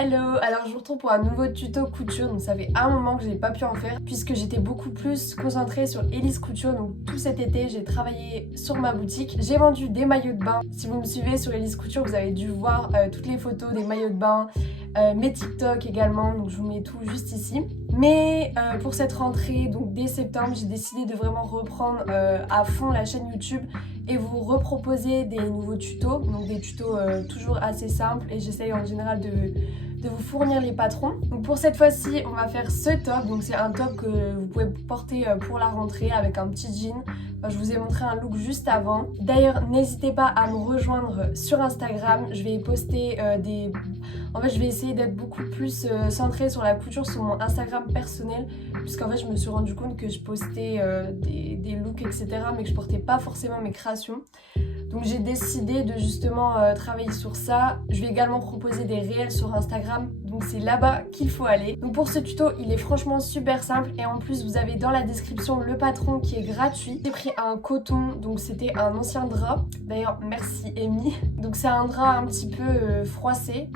Hello, alors je vous retrouve pour un nouveau tuto couture. Donc ça fait un moment que je n'ai pas pu en faire puisque j'étais beaucoup plus concentrée sur Elise Couture. Donc tout cet été j'ai travaillé sur ma boutique. J'ai vendu des maillots de bain. Si vous me suivez sur Elise Couture, vous avez dû voir toutes les photos des maillots de bain, mes TikTok également. Donc je vous mets tout juste ici. Mais pour cette rentrée, donc dès septembre, j'ai décidé de vraiment reprendre à fond la chaîne YouTube et vous reproposer des nouveaux tutos. Donc des tutos toujours assez simples et j'essaye en général de vous fournir les patrons. Donc pour cette fois-ci, on va faire ce top. Donc c'est un top que vous pouvez porter pour la rentrée avec un petit jean. Je vous ai montré un look juste avant. D'ailleurs, n'hésitez pas à me rejoindre sur Instagram. Je vais poster En fait, je vais essayer d'être beaucoup plus centrée sur la couture sur mon Instagram personnel. Puisqu'en fait, je me suis rendu compte que je postais des looks, etc. mais que je portais pas forcément mes créations. Donc j'ai décidé de justement travailler sur ça. Je vais également proposer des réels sur Instagram. Donc c'est là-bas qu'il faut aller. Donc pour ce tuto, il est franchement super simple. Et en plus, vous avez dans la description le patron qui est gratuit. J'ai pris un coton, donc c'était un ancien drap. D'ailleurs, merci Amy. Donc c'est un drap un petit peu froissé.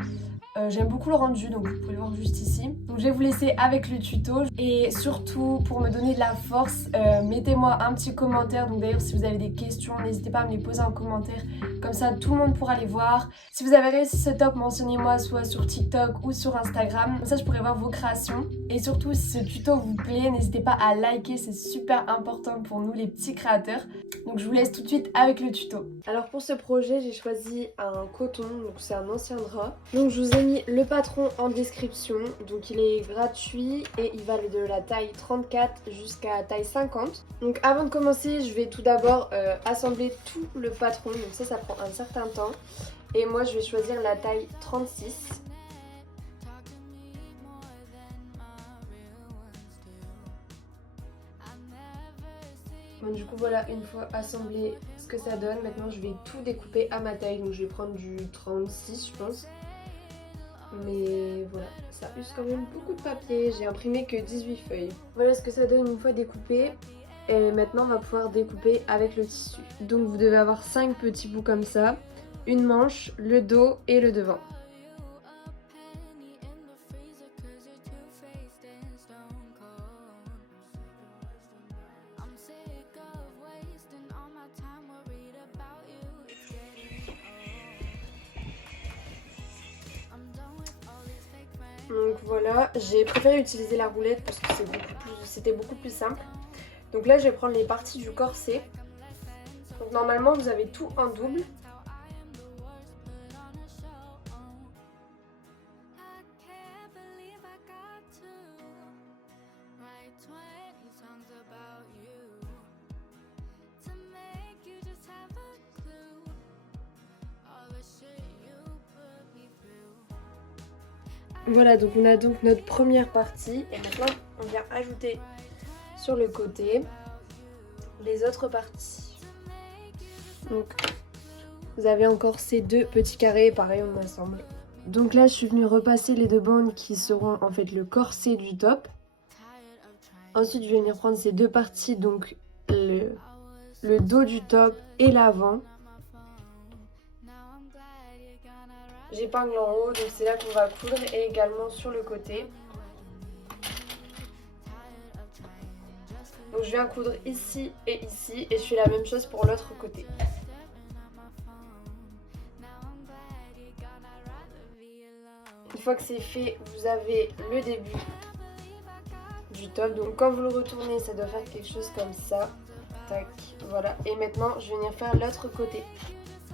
J'aime beaucoup le rendu, donc vous pouvez le voir juste ici. Donc je vais vous laisser avec le tuto. Et surtout, pour me donner de la force, mettez-moi un petit commentaire. Donc d'ailleurs, si vous avez des questions, n'hésitez pas à me les poser en commentaire. Comme ça, tout le monde pourra les voir. Si vous avez réussi ce top, mentionnez-moi soit sur TikTok ou sur Instagram. Comme ça, je pourrai voir vos créations. Et surtout, si ce tuto vous plaît, n'hésitez pas à liker. C'est super important pour nous, les petits créateurs. Donc je vous laisse tout de suite avec le tuto. Alors pour ce projet, j'ai choisi un coton. Donc c'est un ancien drap. Donc je vous ai mis le patron en description, donc il est gratuit et il va de la taille 34 jusqu'à taille 50. Donc avant de commencer, je vais tout d'abord assembler tout le patron, donc ça prend un certain temps. Et moi je vais choisir la taille 36. Bon, du coup voilà, une fois assemblé ce que ça donne, maintenant je vais tout découper à ma taille, donc je vais prendre du 36 je pense. Mais voilà, ça use quand même beaucoup de papier. J'ai imprimé que 18 feuilles. Voilà ce que ça donne une fois découpé. Et maintenant on va pouvoir découper avec le tissu. Donc vous devez avoir 5 petits bouts comme ça. Une manche, le dos et le devant. Donc voilà, j'ai préféré utiliser la roulette parce que c'était beaucoup plus simple. Donc là je vais prendre les parties du corset. Donc normalement vous avez tout en double. Voilà, donc on a donc notre première partie et maintenant on vient ajouter sur le côté les autres parties. Donc vous avez encore ces deux petits carrés, pareil on assemble. Donc là je suis venue repasser les deux bandes qui seront en fait le corset du top. Ensuite je vais venir prendre ces deux parties, donc le dos du top et l'avant. J'épingle en haut, donc c'est là qu'on va coudre, et également sur le côté. Donc je viens coudre ici, et je fais la même chose pour l'autre côté. Une fois que c'est fait, vous avez le début du top. Donc quand vous le retournez, ça doit faire quelque chose comme ça. Tac, voilà. Et maintenant, je vais venir faire l'autre côté.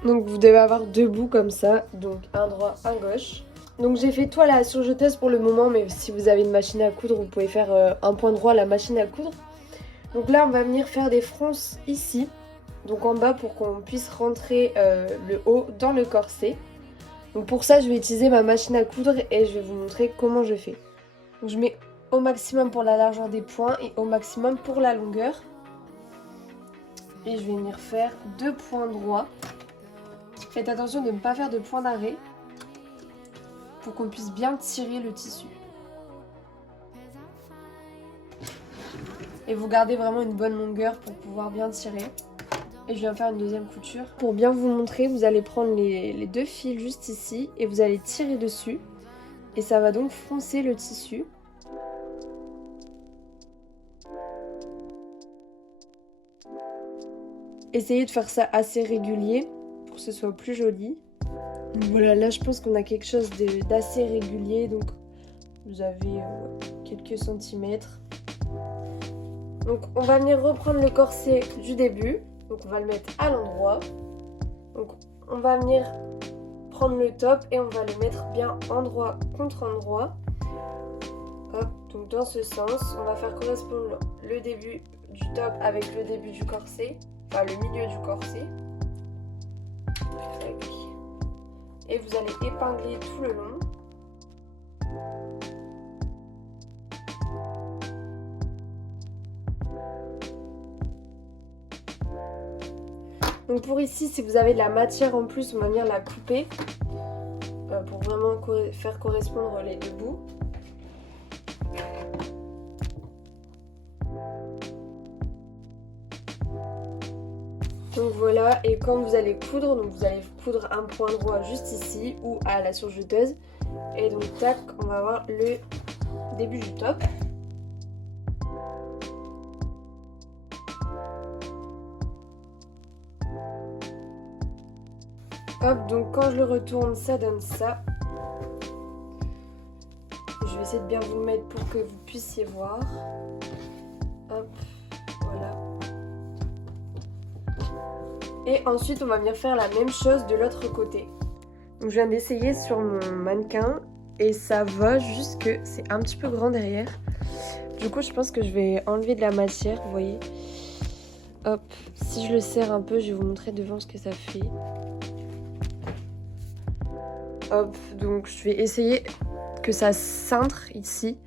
Donc vous devez avoir deux bouts comme ça, donc un droit, un gauche. Donc j'ai fait toile à la surjeteuse pour le moment, mais si vous avez une machine à coudre, vous pouvez faire un point droit à la machine à coudre. Donc là on va venir faire des fronces ici, donc en bas pour qu'on puisse rentrer le haut dans le corset. Donc pour ça je vais utiliser ma machine à coudre et je vais vous montrer comment je fais. Donc je mets au maximum pour la largeur des points et au maximum pour la longueur. Et je vais venir faire deux points droits. Faites attention de ne pas faire de point d'arrêt pour qu'on puisse bien tirer le tissu. Et vous gardez vraiment une bonne longueur pour pouvoir bien tirer. Et je viens faire une deuxième couture. Pour bien vous montrer, vous allez prendre les deux fils juste ici et vous allez tirer dessus. Et ça va donc froncer le tissu. Essayez de faire ça assez régulier pour que ce soit plus joli. Donc voilà, là je pense qu'on a quelque chose d'assez régulier, donc vous avez quelques centimètres. Donc on va venir reprendre le corset du début, donc on va le mettre à l'endroit. Donc on va venir prendre le top et on va le mettre bien endroit contre endroit. Hop, donc dans ce sens, on va faire correspondre le début du top avec le début du corset, enfin le milieu du corset. Et vous allez épingler tout le long. Donc pour ici, si vous avez de la matière en plus, on va venir la couper pour vraiment faire correspondre les deux bouts. Donc voilà, et quand vous allez coudre, donc vous allez coudre un point droit juste ici ou à la surjeteuse. Et donc tac, on va avoir le début du top. Hop, donc quand je le retourne, ça donne ça. Je vais essayer de bien vous le mettre pour que vous puissiez voir. Hop, voilà. Et ensuite, on va venir faire la même chose de l'autre côté. Donc je viens d'essayer sur mon mannequin et ça va, juste que c'est un petit peu grand derrière. Du coup, je pense que je vais enlever de la matière, vous voyez. Hop, si je le serre un peu, je vais vous montrer devant ce que ça fait. Hop, donc je vais essayer que ça cintre ici.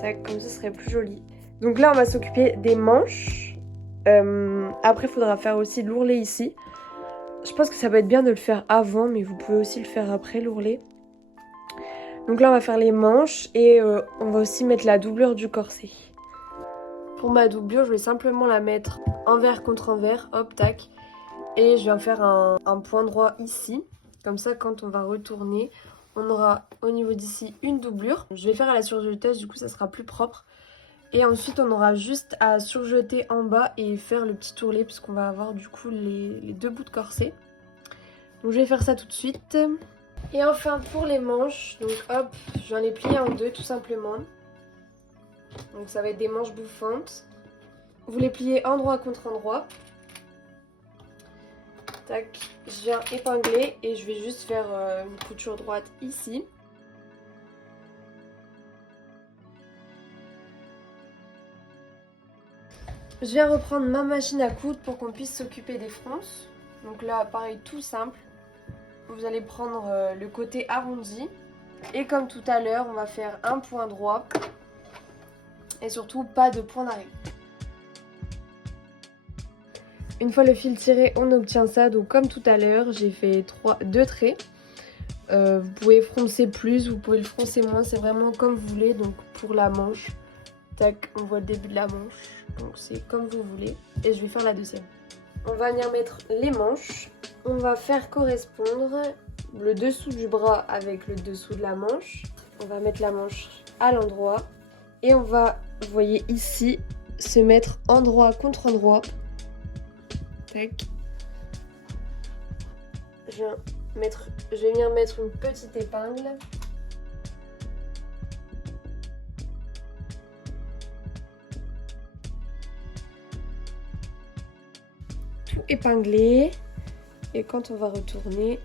Tac, comme ça, ce serait plus joli. Donc là, on va s'occuper des manches. Après, il faudra faire aussi l'ourlet ici. Je pense que ça va être bien de le faire avant, mais vous pouvez aussi le faire après, l'ourlet. Donc là, on va faire les manches et on va aussi mettre la doublure du corset. Pour ma doublure, je vais simplement la mettre envers contre envers, hop, tac. Et je viens faire un point droit ici. Comme ça, quand on va retourner, on aura au niveau d'ici une doublure. Je vais faire à la surjeteuse, du coup, ça sera plus propre. Et ensuite, on aura juste à surjeter en bas et faire le petit ourlet, puisqu'on va avoir du coup les deux bouts de corset. Donc je vais faire ça tout de suite. Et enfin, pour les manches, donc hop, je viens les plier en deux tout simplement. Donc ça va être des manches bouffantes. Vous les pliez endroit contre endroit. Tac, je viens épingler et je vais juste faire une couture droite ici. Je viens reprendre ma machine à coudre pour qu'on puisse s'occuper des fronces. Donc là, pareil, tout simple. Vous allez prendre le côté arrondi. Et comme tout à l'heure, on va faire un point droit. Et surtout, pas de point d'arrêt. Une fois le fil tiré, on obtient ça. Donc comme tout à l'heure, j'ai fait 2 traits. Vous pouvez froncer plus, vous pouvez le froncer moins. C'est vraiment comme vous voulez. Donc pour la manche, tac, on voit le début de la manche. Donc c'est comme vous voulez. Et je vais faire la deuxième. On va venir mettre les manches. On va faire correspondre le dessous du bras avec le dessous de la manche. On va mettre la manche à l'endroit. Et on va, vous voyez ici, se mettre endroit contre endroit. Tac. Je vais venir mettre une petite épingle. Tout épinglé. Et quand on va retourner,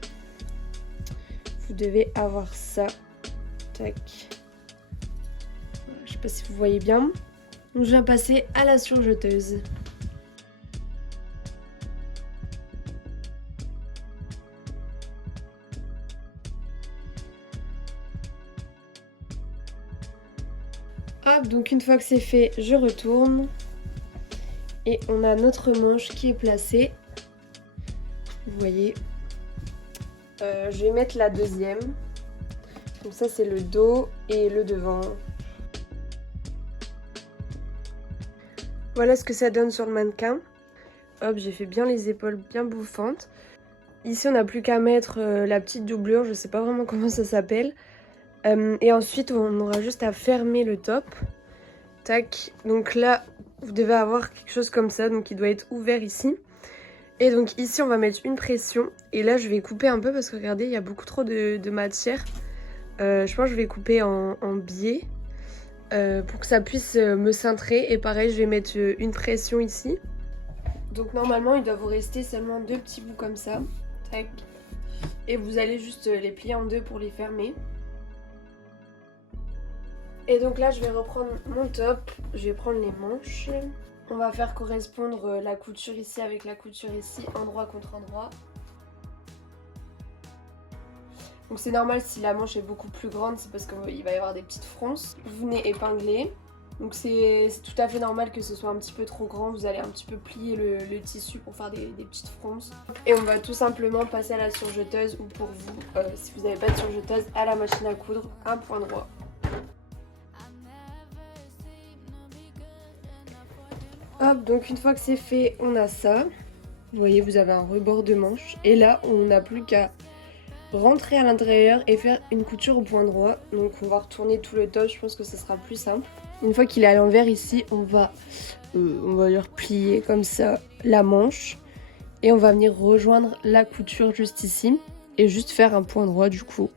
vous devez avoir ça. Tac. Je sais pas si vous voyez bien. Donc je viens passer à la surjeteuse. Hop, donc une fois que c'est fait, je retourne. Et on a notre manche qui est placée. Vous voyez. Je vais mettre la deuxième. Donc ça c'est le dos et le devant. Voilà ce que ça donne sur le mannequin. Hop, j'ai fait bien les épaules bien bouffantes. Ici on n'a plus qu'à mettre la petite doublure, je sais pas vraiment comment ça s'appelle. Et ensuite on aura juste à fermer le top. Tac, donc là vous devez avoir quelque chose comme ça, donc il doit être ouvert ici. Et donc ici on va mettre une pression, et là je vais couper un peu parce que regardez il y a beaucoup trop de matière. Je pense que je vais couper en biais pour que ça puisse me cintrer, et pareil je vais mettre une pression ici. Donc normalement il doit vous rester seulement 2 petits bouts comme ça, tac. Et vous allez juste les plier en deux pour les fermer. Et donc là je vais reprendre mon top, je vais prendre les manches. On va faire correspondre la couture ici avec la couture ici, endroit contre endroit. Donc c'est normal si la manche est beaucoup plus grande, c'est parce qu'il va y avoir des petites fronces. Vous venez épingler. Donc c'est tout à fait normal que ce soit un petit peu trop grand, vous allez un petit peu plier le tissu pour faire des petites fronces. Et on va tout simplement passer à la surjeteuse, ou pour vous, si vous n'avez pas de surjeteuse, à la machine à coudre, un point droit. Hop, donc une fois que c'est fait, on a ça. Vous voyez, vous avez un rebord de manche. Et là, on n'a plus qu'à rentrer à l'intérieur et faire une couture au point droit. Donc on va retourner tout le top, je pense que ce sera plus simple. Une fois qu'il est à l'envers ici, on va lui plier comme ça la manche. Et on va venir rejoindre la couture juste ici. Et juste faire un point droit du coup.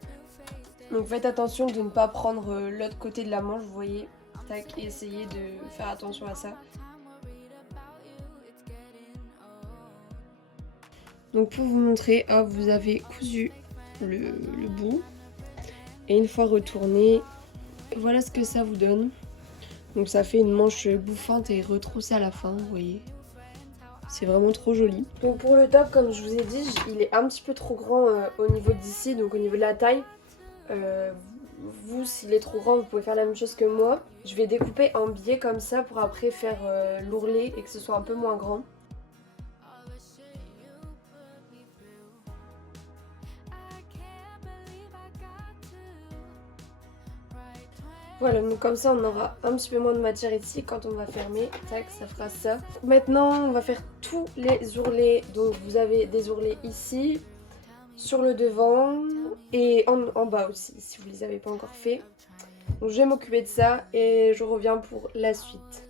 Donc faites attention de ne pas prendre l'autre côté de la manche, vous voyez. Tac, et essayez de faire attention à ça. Donc pour vous montrer, hop, vous avez cousu le bout. Et une fois retourné, voilà ce que ça vous donne. Donc ça fait une manche bouffante et retroussée à la fin, vous voyez. C'est vraiment trop joli. Donc pour le top, comme je vous ai dit, il est un petit peu trop grand au niveau d'ici, donc au niveau de la taille. Vous, s'il est trop grand, vous pouvez faire la même chose que moi. Je vais découper en biais comme ça pour après faire l'ourlet et que ce soit un peu moins grand. Voilà, donc comme ça on aura un petit peu moins de matière ici. Quand on va fermer, tac, ça fera ça. Maintenant on va faire tous les ourlets. Donc vous avez des ourlets ici, sur le devant et en bas aussi si vous ne les avez pas encore fait. Donc je vais m'occuper de ça et je reviens pour la suite.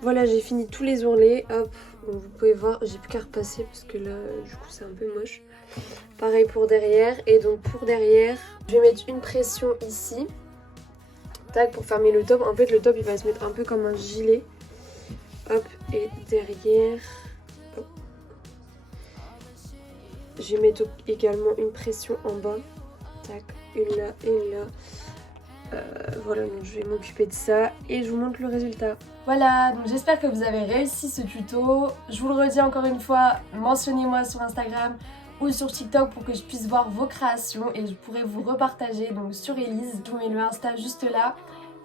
Voilà, j'ai fini tous les ourlets, hop, donc vous pouvez voir, j'ai plus qu'à repasser parce que là, du coup, c'est un peu moche. Pareil pour derrière, et donc pour derrière, je vais mettre une pression ici, tac, pour fermer le top. En fait, le top, il va se mettre un peu comme un gilet, hop, et derrière, hop. Je vais mettre également une pression en bas, tac, une là et une là. Voilà, donc je vais m'occuper de ça et je vous montre le résultat. Voilà, donc j'espère que vous avez réussi ce tuto. Je vous le redis encore une fois, mentionnez-moi sur Instagram ou sur TikTok pour que je puisse voir vos créations et je pourrai vous repartager donc sur Elise. Je vous mets le Insta juste là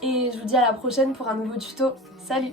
et je vous dis à la prochaine pour un nouveau tuto. Salut!